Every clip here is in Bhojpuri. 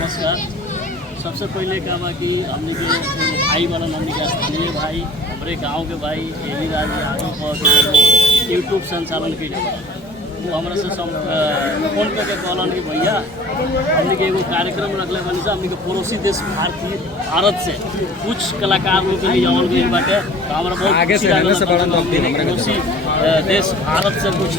नमस्कार। सबसे पहले का बा कि हमने के भाई वाला हमने के स्थानीय भाई हमारे गांव के भाई एवी राज यादव पर यूट्यूब संचालन के वो हमारे से फोन करके कहलन कि भैया हमने के एगो कार्यक्रम रखले बनी से हमने के पड़ोसी देश भारत से कुछ कलाकार लोग के लिए आवल गई बाटे तो हमारा बहुत आगे से रहने से बड़ा पड़ोसी देश भारत से कुछ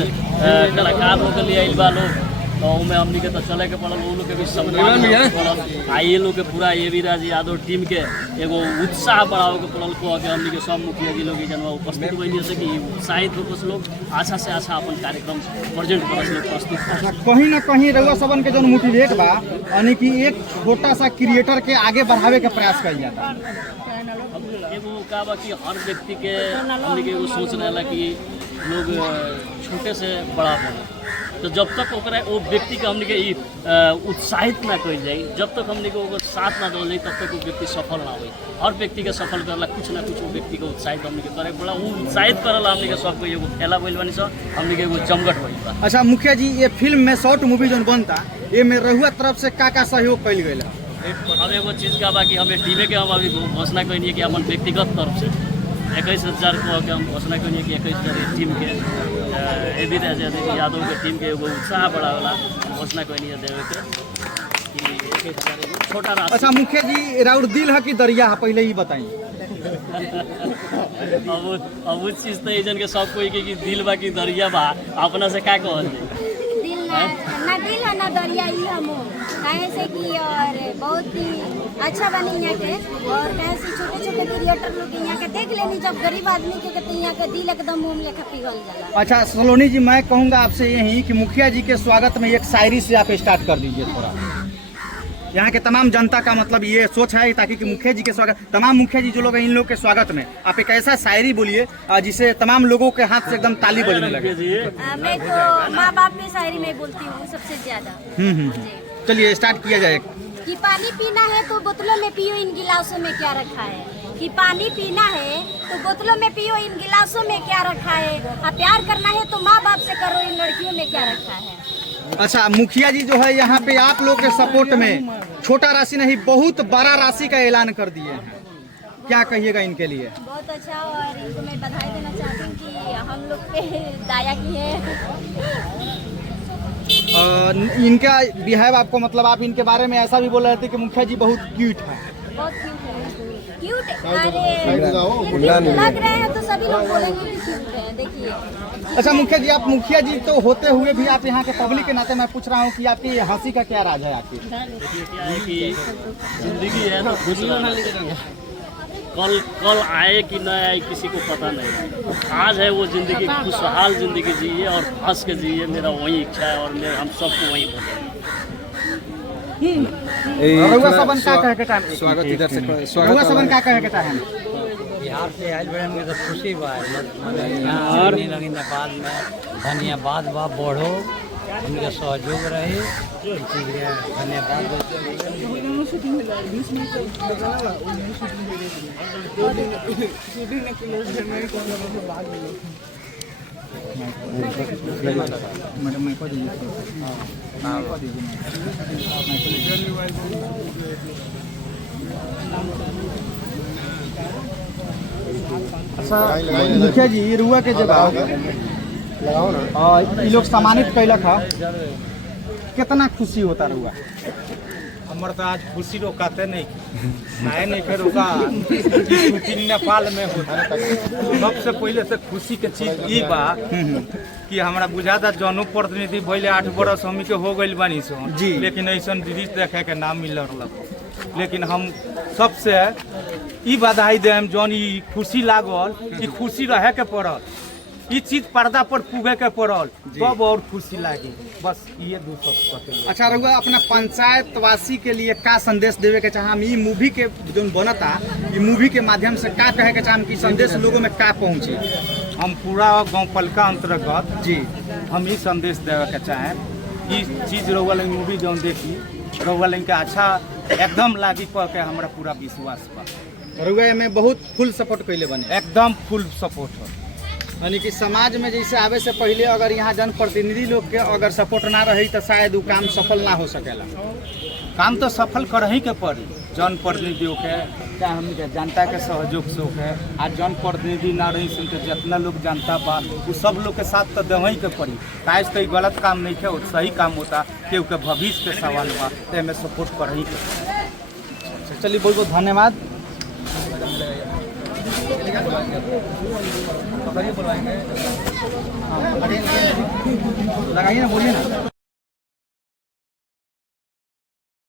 कलाकार लोग के लिए आइल बा लोग तो उनमें हमने के तो चले के पड़ल वो लोग के भी सम्मान पड़ल आई लोग के पूरा एवी राज यादव टीम के एगो उत्साह बढ़ावे के पड़ल को के हमने के सब मुखिया जी लोग जनवा उपस्थित बनी से कि उत्साहित होकर लोग अच्छा से अच्छा अपन कार्यक्रम प्रेजेंट कर लोग प्रस्तुत कहीं ना कहीं रउआ सबन के जो मोटिवेट बा यानी कि एक छोटा सा क्रिएटर के आगे बढ़ावे के प्रयास कइल जाता एगो का बा कि हर व्यक्ति के हमने के एगो सोच रहेला कि लोग छोटे से बड़ा बने तो जब तक ओकरा वो व्यक्ति के हमने के उत्साहित ना कइल जाए जब तक हमने के साथ ना दल जाए तब तक वो व्यक्ति सफल ना हो। हर व्यक्ति के सफल करला कुछ ना कुछ वो व्यक्ति के उत्साहित हमने के करे पड़ा वो उत्साहित करला हमने के सबको एगो खेला बोल बनी सब हमने के एगो जमघट होई बा। अच्छा मुखिया जी ये फिल्म में शॉर्ट मूवी जो बनता ये में रहुआ तरफ से का सहयोग कइल गइल अब एगो चीज़ का बा कि हमें टीमे के हम अभी घोषणा कइनी कि अपन व्यक्तिगत तरफ से 21,000 को हम घोषणा करिए कि 21,000 टीम के एवी राज यादव के टीम के एगो उत्साह बढ़ावेला घोषणा करिए देवे के कि 21,000 छोटा राशि। अच्छा मुखिया जी राउर दिल है कि दरिया है पहले ही बताई अब उस चीज़ तो एजन के सब कोई कि दिल बा कि दरिया बा अपना से क्या कहल जाए दिल ना दिल है ना दरिया ही हम कैसे कि और बहुत ही अच्छा बनी यहाँ के और कैसे छोटे छोटे क्रिएटर लोग यहाँ के देख लेनी जब गरीब आदमी के कहते यहाँ के दिल एकदम मुँह लेकर पिघल जाला। अच्छा सलोनी जी मैं कहूँगा आपसे यही कि मुखिया जी के स्वागत में एक शायरी से आप स्टार्ट कर दीजिए थोड़ा यहाँ के तमाम जनता का मतलब ये सोच है ताकि कि मुखिया जी के स्वागत तमाम मुखिया जी जो लोग हैं इन लोग के स्वागत में आप एक ऐसा शायरी बोलिए जिसे तमाम लोगों के हाथ से एकदम ताली बजने लगे। मैं तो माँ बाप की शायरी में बोलती हूँ सबसे ज्यादा। चलिए स्टार्ट किया जाए। कि पानी पीना है तो बोतलों में पियो इन गिलासों में क्या रखा है कि पानी पीना है तो बोतलों में पियो इन गिलासों में क्या रखा है और प्यार करना है तो माँ बाप से करो इन लड़कियों में क्या रखा है। अच्छा मुखिया जी जो है यहाँ पे आप लोग के सपोर्ट में छोटा राशि नहीं बहुत बड़ा राशि का ऐलान कर दिए हैं क्या कहिएगा इनके लिए। बहुत अच्छा और इनको मैं बधाई देना चाहती हूँ कि हम लोग पे दाया की है। इनका बिहेव आपको मतलब आप इनके बारे में ऐसा भी बोल रहे थे कि मुखिया जी बहुत क्यूट है। बहुत क्यूट अरे लग रहे हैं तो सभी लोग बोलेंगे कि क्यूट है। देखिए अच्छा मुखिया जी आप मुखिया जी तो होते हुए भी आप यहाँ के पब्लिक के नाते मैं पूछ रहा हूँ कि आपकी हंसी का क्या राज है आपकी। देखिए क्या है कि जिंदगी है ना खुश कल आए कि न आए किसी को पता नहीं। आज है वो जिंदगी खुशहाल जिंदगी जिए और हंस के जिए मेरा वही इच्छा है और मेरे हम सबको वही बोले। रउआ सबन का कहे के टाइम स्वागत इधर से रउआ सबन का कहे के टाइम बिहार से आयल बड़े मुझे तो खुशी बा और नेपाल में धन्यवाद बा बढ़ो उनके सहयोग रहे धन्यवाद। अच्छा मुखिया जी रुआ के जगह लगाओ ना ये लोग सम्मानित कैलक है कितना खुशी होता रुआ। हमारे तो आज खुशी रोकाते नहीं फिर रोका शूटिंग नेपाल में होता सबसे पहले से खुशी के चीज ई बा कि हमारा बुझाता जनो प्रतिनिधि भले 8 बरस हमी के हो गई बानी सो लेकिन ऐसा दीदी देखे के नाम मिल रहा लेकिन हम सबसे ई बधाई देम जौन ई खुशी लागल ई खुशी रहे के पड़ल ई चीज पर्दा पर पुगे के पड़ल तब और खुशी लागी बस ये दो सब। अच्छा रहुआ अपना पंचायत वासी के लिए का संदेश देवे के चाह हम ई मूवी के जो बनता ई मूवी के माध्यम से का कहे के चाह कि संदेश लोगों में का पहुँचे। हम पूरा गाँव पालिका अंतर्गत जी हम ई संदेश देवे के चाहें ई चीज रहुआ मूवी जो देखी रहुआ के अच्छा एकदम लागी कह के हमारा पूरा विश्वास बा। रहुआ में बहुत फुल सपोर्ट कैले बने एकदम फुल सपोर्ट हो। यानी कि समाज में जैसे आवे से पहले अगर यहाँ जनप्रतिनिधि लोग के अगर सपोर्ट ना रही तो शायद वो काम सफल ना हो सकेला। काम तो सफल कर ही के पड़ी, जनप्रतिनिधियों के चाहे हमके जनता के सहयोग से होके। आज जनप्रतिनिधि ना रही सुन के जितना लोग जनता बा वो सब लोग के साथ तो देवही के पड़ी। काहे से गलत काम नहीं है, सही काम होता केहू के भविष्य के सवाल बा तो में सपोर्ट कर ही के। चलिए बहुत बहुत धन्यवाद। लगाइए ना, बोलिए ना।